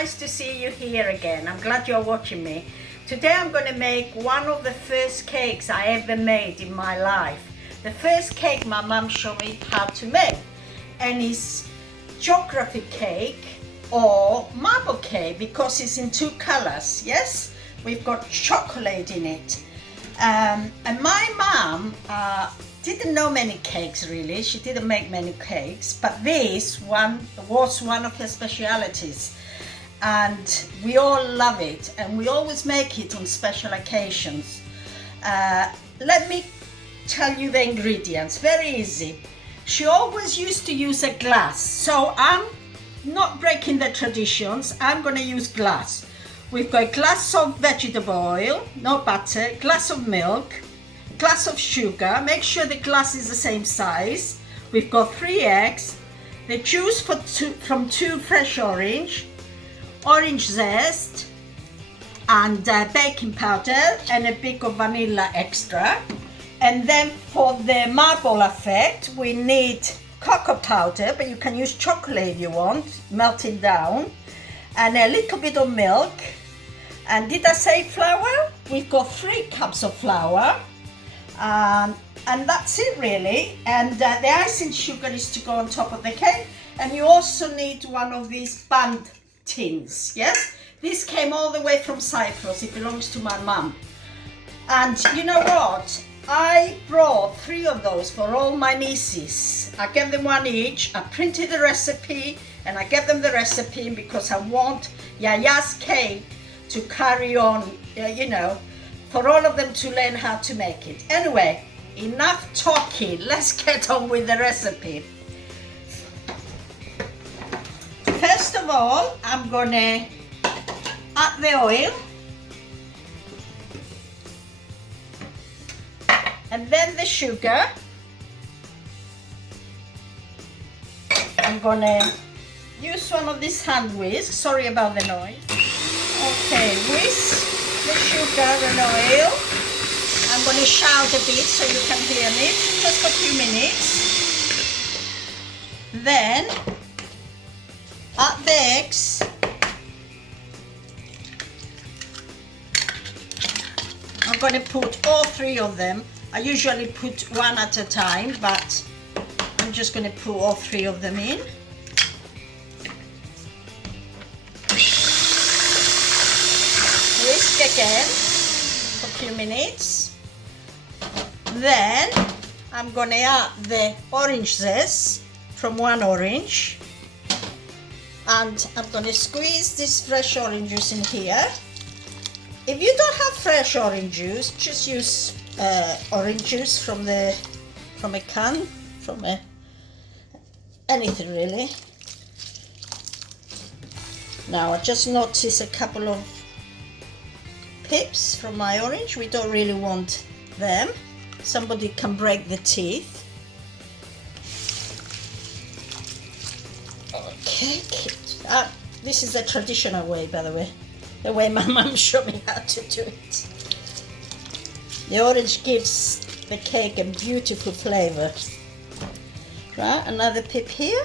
nice to see you here again. I'm glad you're watching me. Today I'm going to make one of the first cakes I ever made in my life. The first cake my mum showed me how to make, and it's geography cake or marble cake because it's in two colors. Yes, we've got chocolate in it. And my mum didn't know many cakes really. She didn't make many cakes, but this one was one of her specialities, and we all love it, and we always make it on special occasions. Let me tell you the ingredients. Very easy. She always used to use a glass, so I'm not breaking the traditions. I'm going to use glass. We've got a glass of vegetable oil, no butter, glass of milk, glass of sugar. Make sure the glass is the same size. We've got 3 eggs, the juice from 2 fresh orange zest, and baking powder and a bit of vanilla extra. And then for the marble effect, we need cocoa powder, but you can use chocolate if you want, melted down, and a little bit of milk. And did I say flour? We've got 3 cups of flour, and that's it really. And the icing sugar is to go on top of the cake. And you also need one of these band tins. Yes, this came all the way from Cyprus. It belongs to my mum. And you know what? I brought 3 of those for all my nieces. I gave them 1 each. I printed the recipe and I gave them the recipe because I want Yiayias cake to carry on, you know, for all of them to learn how to make it. Anyway, enough talking. Let's get on with the recipe. First of all, I'm gonna add the oil. And then the sugar. I'm gonna use one of these hand whisks. Sorry about the noise. Okay, whisk the sugar and oil. I'm gonna shout a bit so you can hear me, just for a few minutes. Then add the eggs. I'm gonna put all 3 of them. I usually put 1 at a time, but I'm just going to put all 3 of them in. Whisk again for a few minutes. Then I'm going to add the orange zest from 1 orange. And I'm going to squeeze this fresh orange juice in here. If you don't have fresh orange juice, just use orange juice from a can, anything really. Now I just noticed a couple of pips from my orange. We don't really want them. Somebody can break the teeth. Okay, this is the traditional way, by the way. The way my mum showed me how to do it. The orange gives the cake a beautiful flavour. Right, another pip here.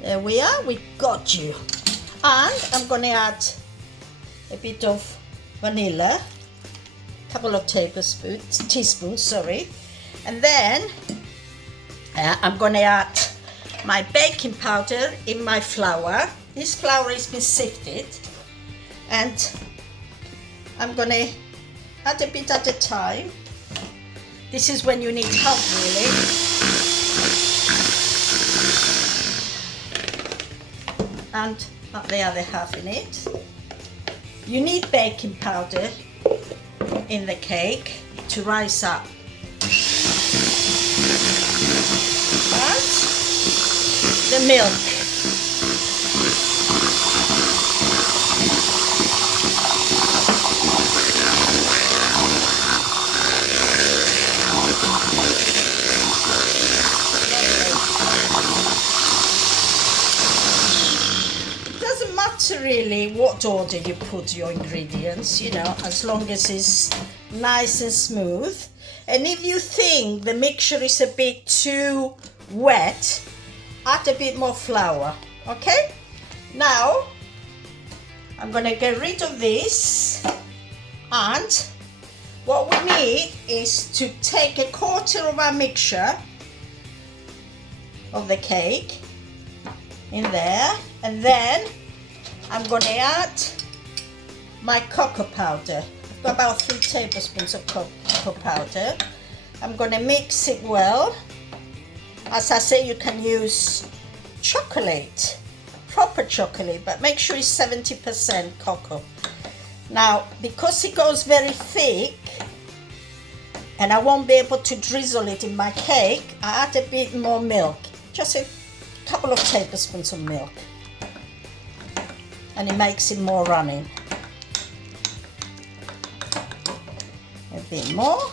There we are, we got you. And I'm going to add a bit of vanilla, a couple of teaspoons, sorry. And then I'm going to add my baking powder in my flour. This flour has been sifted, and I'm going to add a bit at a time. This is when you need help really. And add the other half in it. You need baking powder in the cake to rise up. And the milk. Really what order you put your ingredients, you know, as long as it's nice and smooth. And if you think the mixture is a bit too wet, add a bit more flour. Okay, now I'm gonna get rid of this, and what we need is to take a quarter of our mixture of the cake in there, and then I'm gonna add my cocoa powder. I've got about 3 tablespoons of cocoa powder. I'm gonna mix it well. As I say, you can use chocolate, proper chocolate, but make sure it's 70% cocoa. Now, because it goes very thick and I won't be able to drizzle it in my cake, I add a bit more milk, just a couple of tablespoons of milk, and it makes it more running. A bit more.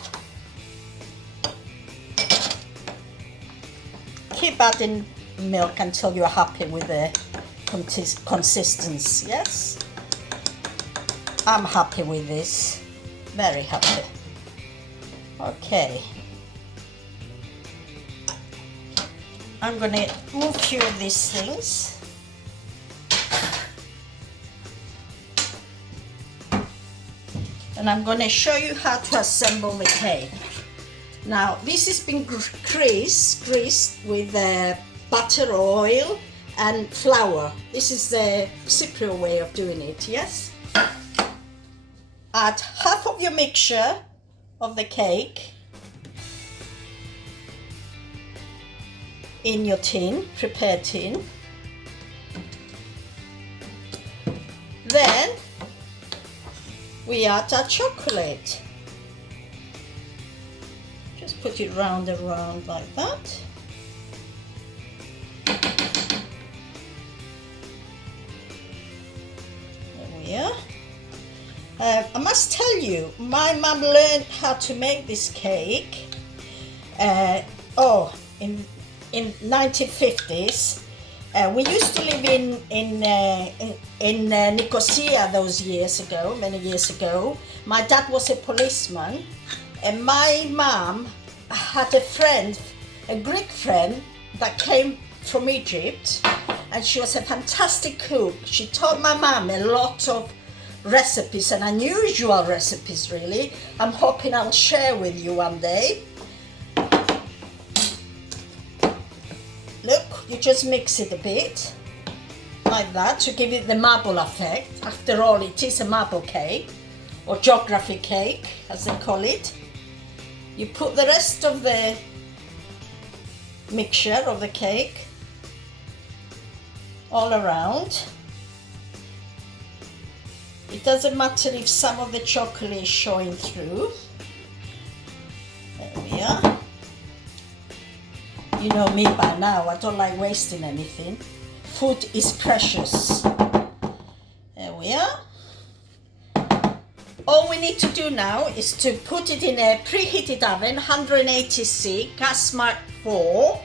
Keep adding milk until you're happy with the consistency. Yes, I'm happy with this, very happy. Okay, I'm gonna move a few of these things. And I'm gonna show you how to assemble the cake. Now, this has been greased with butter, oil and flour. This is the Cypriot way of doing it, yes? Add half of your mixture of the cake in your tin, prepared tin. Then we add our chocolate. Just put it round and round like that. There we are. I must tell you, my mum learned how to make this cake in 1950s. We used to live in Nicosia those years ago, many years ago. My dad was a policeman, and my mum had a friend, a Greek friend that came from Egypt, and she was a fantastic cook. She taught my mum a lot of recipes, and unusual recipes really. I'm hoping I'll share with you one day. Look, you just mix it a bit like that to give it the marble effect. After all, it is a marble cake, or geography cake as they call it. You put the rest of the mixture of the cake all around. It doesn't matter if some of the chocolate is showing through. There we are. You know me by now, I don't like wasting anything. Food is precious. There we are. All we need to do now is to put it in a preheated oven, 180°C, gas mark 4,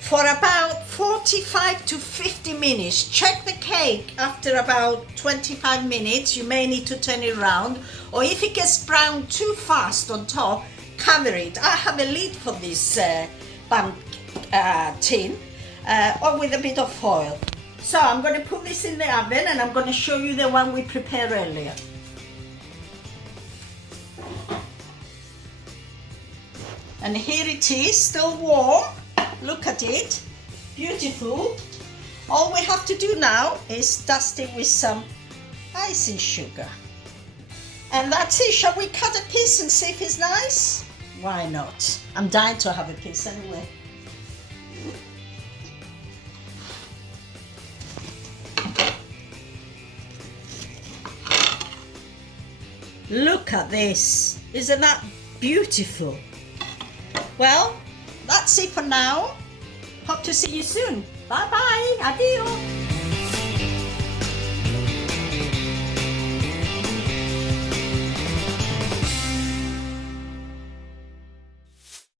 for about 45 to 50 minutes. Check the cake after about 25 minutes. You may need to turn it around, or if it gets brown too fast on top, cover it. I have a lid for this tin, or with a bit of foil. So I'm going to put this in the oven, and I'm going to show you the one we prepared earlier. And here it is, still warm. Look at it, beautiful. All we have to do now is dust it with some icing sugar. And that's it. Shall we cut a piece and see if it's nice? Why not? I'm dying to have a piece anyway. Look at this. Isn't that beautiful? Well, that's it for now. Hope to see you soon. Bye bye. Adios.